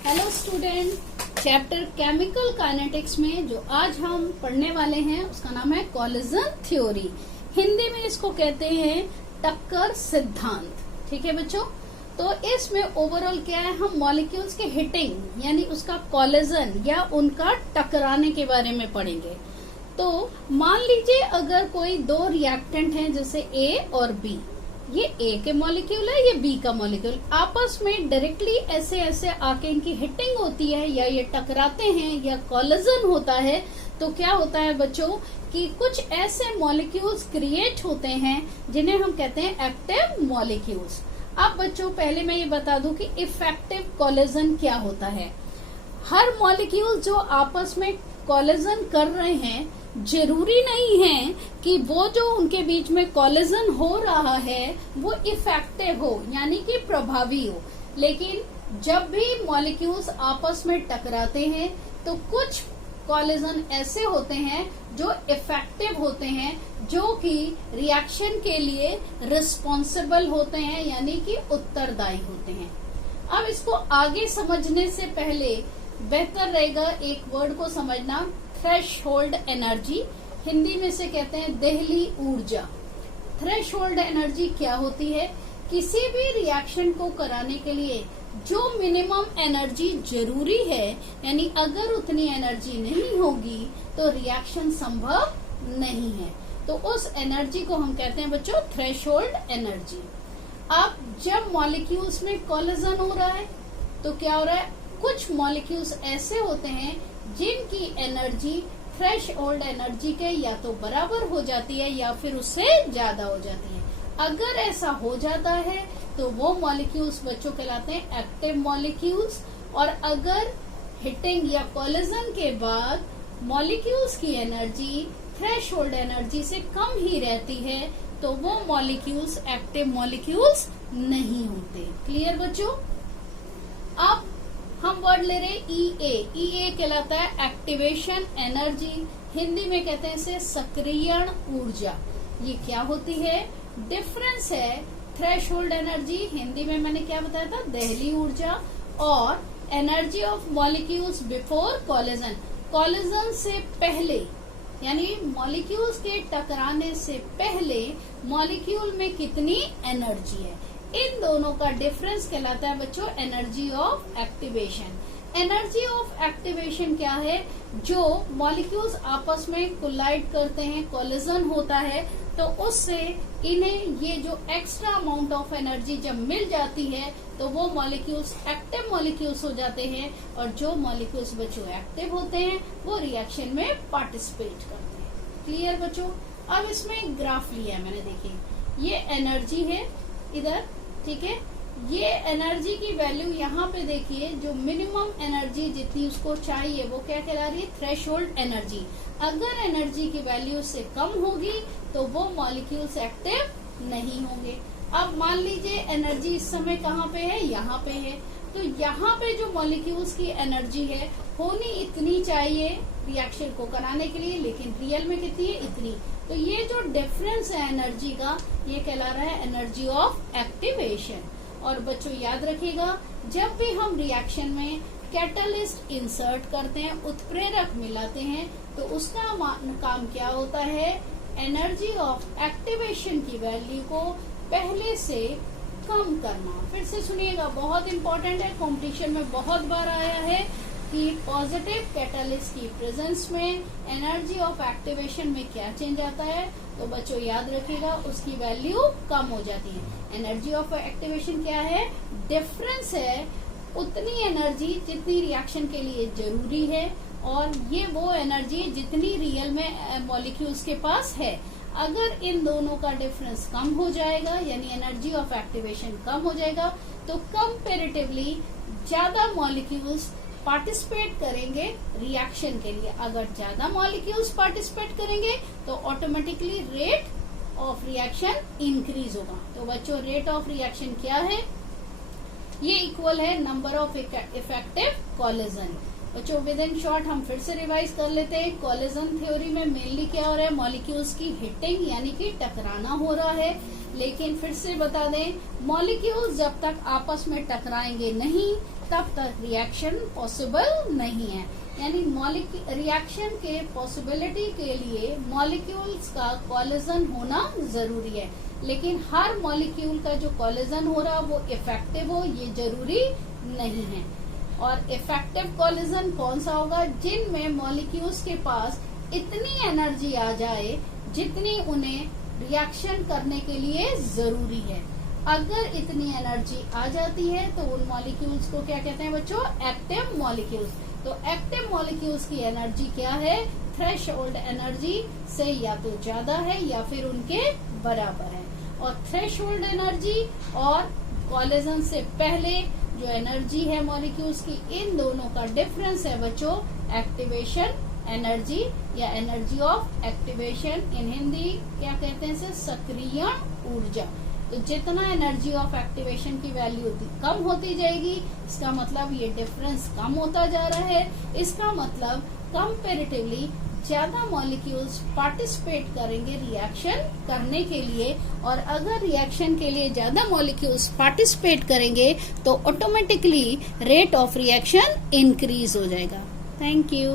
Hello student, chapter chemical kinetics में जो आज हम पढ़ने वाले हैं उसका नाम है कोलिजन थ्योरी। हिंदी में इसको कहते हैं टक्कर सिद्धांत। ठीक है बच्चों, तो इसमें ओवरऑल क्या है, हम मॉलिक्यूल्स के हिटिंग यानी उसका कोलिजन या उनका टकराने के बारे में पढ़ेंगे। तो मान लीजिए अगर कोई दो रिएक्टेंट हैं जैसे ए और बी, ये ए के मॉलिक्यूल है, ये बी का मॉलिक्यूल, आपस में डायरेक्टली ऐसे ऐसे आके इनकी हिटिंग होती है या ये टकराते हैं या कोलिजन होता है, तो क्या होता है बच्चों कि कुछ ऐसे मॉलिक्यूल्स क्रिएट होते हैं जिन्हें हम कहते हैं एक्टिव मॉलिक्यूल्स। अब बच्चों पहले मैं ये बता दूं कि इफेक्टिव कोलिजन क्या होता है। हर मॉलिक्यूल जो आपस में कोलिजन कर रहे हैं, जरूरी नहीं है कि वो जो उनके बीच में कोलिजन हो रहा है वो इफेक्टिव हो यानी कि प्रभावी हो, लेकिन जब भी मॉलिक्यूल्स आपस में टकराते हैं तो कुछ कोलिजन ऐसे होते हैं जो इफेक्टिव होते हैं, जो कि रिएक्शन के लिए रिस्पॉन्सिबल होते हैं यानी कि उत्तरदायी होते हैं। अब इसको आगे समझने से पहले बेहतर रहेगा एक वर्ड को समझना, थ्रेशहोल्ड एनर्जी। हिंदी में से कहते हैं देहली ऊर्जा। थ्रेशहोल्ड एनर्जी क्या होती है? किसी भी रिएक्शन को कराने के लिए जो मिनिमम एनर्जी जरूरी है, यानी अगर उतनी एनर्जी नहीं होगी तो रिएक्शन संभव नहीं है, तो उस एनर्जी को हम कहते हैं बच्चों थ्रेशहोल्ड एनर्जी। अब जब मॉलिक्यूल्स में कोलिजन हो रहा है तो क्या हो रहा है, कुछ मॉलिक्यूल्स ऐसे होते हैं जिनकी एनर्जी थ्रेशहोल्ड एनर्जी के या तो बराबर हो जाती है या फिर उससे ज्यादा हो जाती है। अगर ऐसा हो जाता है तो वो मॉलिक्यूल्स बच्चों कहलाते हैं एक्टिव मॉलिक्यूल्स, और अगर हिटिंग या कोलिजन के बाद मॉलिक्यूल्स की एनर्जी थ्रेशहोल्ड एनर्जी से कम ही रहती है तो वो मॉलिक्यूल्स एक्टिव मॉलिक्यूल्स नहीं होते। क्लियर बच्चों? अब हम वर्ड ले रहे ईए। ईए कहलाता है एक्टिवेशन एनर्जी, हिंदी में कहते हैं इसे सक्रियण ऊर्जा। ये क्या होती है? डिफरेंस है थ्रेशहोल्ड एनर्जी, हिंदी में मैंने क्या बताया था, देहली ऊर्जा, और energy of molecules before collision. Collision से पहले यानी मॉलिक्यूल्स के टकराने से पहले मॉलिक्यूल में कितनी एनर्जी है, इन दोनों का डिफरेंस कहलाता है बच्चों energy of activation. Energy of activation क्या है? जो मॉलिक्यूल्स आपस में कोलाइड करते हैं, कोलिजन होता है, तो उससे इन्हें ये जो एक्स्ट्रा अमाउंट ऑफ एनर्जी जब मिल जाती है तो वो मॉलिक्यूल्स एक्टिव मॉलिक्यूल्स हो जाते हैं, और जो मॉलिक्यूल्स बच्चों एक्टिव होते हैं वो रिएक्शन में पार्टिसिपेट करते हैं। क्लियर बच्चों? अब इसमें एक ग्राफ लिया है मैंने, देखिए ये एनर्जी है इधर, ठीक है, ये एनर्जी की वैल्यू यहाँ पे देखिए, जो मिनिमम एनर्जी जितनी उसको चाहिए वो क्या कहला रही है, थ्रेशहोल्ड एनर्जी। अगर एनर्जी की वैल्यू से कम होगी तो वो मॉलिक्यूल्स एक्टिव नहीं होंगे। अब मान लीजिए एनर्जी इस समय कहाँ पे है, यहाँ पे है, तो यहाँ पे जो मॉलिक्यूल्स की एनर्जी है होनी इतनी चाहिए रिएक्शन को कराने के लिए, लेकिन रियल में कितनी है, इतनी। तो ये जो डिफरेंस है एनर्जी का, ये कहला रहा है एनर्जी ऑफ एक्टिवेशन। और बच्चों याद रखिएगा, जब भी हम रिएक्शन में कैटलिस्ट इंसर्ट करते हैं, उत्प्रेरक मिलाते हैं, तो उसका काम क्या होता है, एनर्जी ऑफ एक्टिवेशन की वैल्यू को पहले से कम करना। फिर से सुनिएगा, बहुत इंपॉर्टेंट है, कॉम्पिटिशन में बहुत बार आया है कि पॉजिटिव कैटलिस्ट की प्रेजेंस में एनर्जी ऑफ एक्टिवेशन में क्या चेंज आता है, तो बच्चों याद रखिएगा उसकी वैल्यू कम हो जाती है। एनर्जी ऑफ एक्टिवेशन क्या है, डिफरेंस है उतनी एनर्जी जितनी रिएक्शन के लिए जरूरी है, और ये वो एनर्जी जितनी रियल में मॉलिक्यूल्स के पास है। अगर इन दोनों का डिफरेंस कम हो जाएगा यानी एनर्जी ऑफ एक्टिवेशन कम हो जाएगा, तो कंपेरेटिवली ज्यादा मॉलिक्यूल्स पार्टिसिपेट करेंगे रिएक्शन के लिए। अगर ज्यादा मॉलिक्यूल्स पार्टिसिपेट करेंगे तो automatically rate of reaction increase होगा। तो बच्चों रेट ऑफ रिएक्शन क्या है, ये इक्वल है नंबर ऑफ इफेक्टिव कोलिजन। बच्चों विद इन शॉर्ट हम फिर से रिवाइज कर लेते हैं। कोलिजन थ्योरी में मेनली क्या हो रहा है, मॉलिक्यूल्स की हिटिंग यानी कि टकराना हो रहा है, लेकिन फिर से बता दें मॉलिक्यूल्स जब तक आपस में टकराएंगे नहीं तब तक रिएक्शन पॉसिबल नहीं है। यानी रिएक्शन के पॉसिबिलिटी के लिए मॉलिक्यूल्स का कोलिजन होना जरूरी है, लेकिन हर मॉलिक्यूल का जो कोलिजन हो रहा वो इफेक्टिव हो ये जरूरी नहीं है। और इफेक्टिव कोलिजन कौन सा होगा? जिनमें मॉलिक्यूल्स के पास इतनी एनर्जी आ जाए जितनी उन्हें रिएक्शन करने के लिए जरूरी है। अगर इतनी एनर्जी आ जाती है तो उन मॉलिक्यूल्स को क्या कहते हैं बच्चों? Active molecules. तो एक्टिव मॉलिक्यूल्स की एनर्जी क्या है? थ्रेशोल्ड एनर्जी से या तो ज्यादा है या फिर उनके बराबर है। और थ्रेशोल्ड एनर्जी और कोलिजन से पहले जो एनर्जी है मॉलिक्यूल्स की, इन दोनों का डिफरेंस है बच्चों एक्टिवेशन एनर्जी या एनर्जी ऑफ एक्टिवेशन। इन हिंदी क्या कहते हैं इसे? सक्रियण ऊर्जा। तो जितना एनर्जी ऑफ एक्टिवेशन की वैल्यू कम होती जाएगी, इसका मतलब ये डिफरेंस कम होता जा रहा है। इसका मतलब कंपैरेटिवली ज्यादा मॉलिक्यूल्स पार्टिसिपेट करेंगे रिएक्शन करने के लिए, और अगर रिएक्शन के लिए ज्यादा मॉलिक्यूल्स पार्टिसिपेट करेंगे तो automatically rate of reaction increase हो जाएगा। Thank you.